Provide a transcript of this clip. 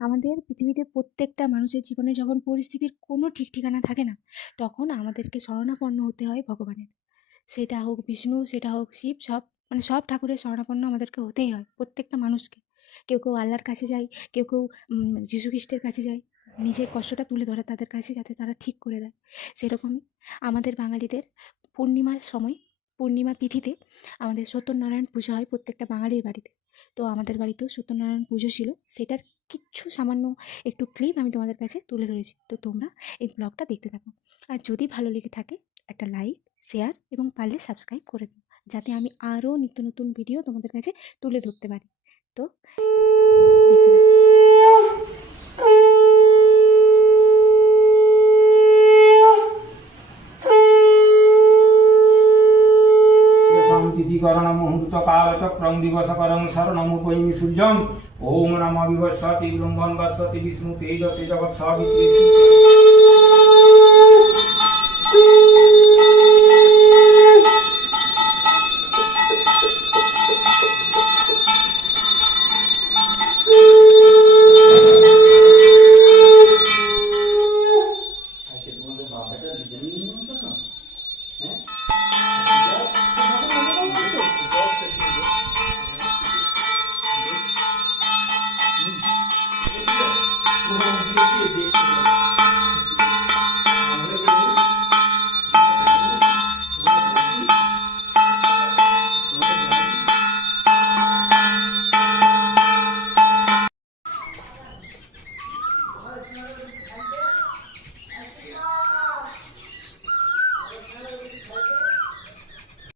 আমাদের পৃথিবীতে প্রত্যেকটা মানুষের জীবনে যখন পরিস্থিতির কোনো ঠিক ঠিকানা থাকে না, তখন আমাদেরকে শরণাপন্ন হতে হয় ভগবানের। সেটা হোক বিষ্ণু, সেটা হোক শিব, সব মানে সব ঠাকুরের শরণাপন্ন আমাদেরকে হতেই হয় প্রত্যেকটা মানুষকে। কেউ কেউ আল্লাহর কাছে যায়, কেউ কেউ যীশু খ্রিস্টের কাছে যায়, নিজের কষ্টটা তুলে ধরে তাদের কাছে, যাতে তারা ঠিক করে দেয়। সেরকমই আমাদের বাঙালিদের পূর্ণিমার সময়, পূর্ণিমা তিথিতে আমাদের সত্যনারায়ণ পুজো হয় প্রত্যেকটা বাঙালির বাড়িতে। তো আমাদের বাড়িতেও সত্যনারায়ণ পুজো ছিল, সেটার কিচ্ছু সামান্য একটু ক্লিপ আমি তোমাদের কাছে তুলে ধরেছি। তো তোমরা এই ব্লগটা দেখতে থাকো, আর যদি ভালো লেগে থাকে একটা লাইক, শেয়ার এবং পারলে সাবস্ক্রাইব করে দিও, যাতে আমি আরও নিত্য নতুন ভিডিও তোমাদের কাছে তুলে ধরতে পারি। তো দেখতে থাকো। तिथिकरण मुहूर्त काल चक्रं दिवसकरं शरणमुपैमि सूर्यं ओम नमः विवस्वति ब्रह्मन् वस्वति विष्णु तेजसे जगत् सावित्री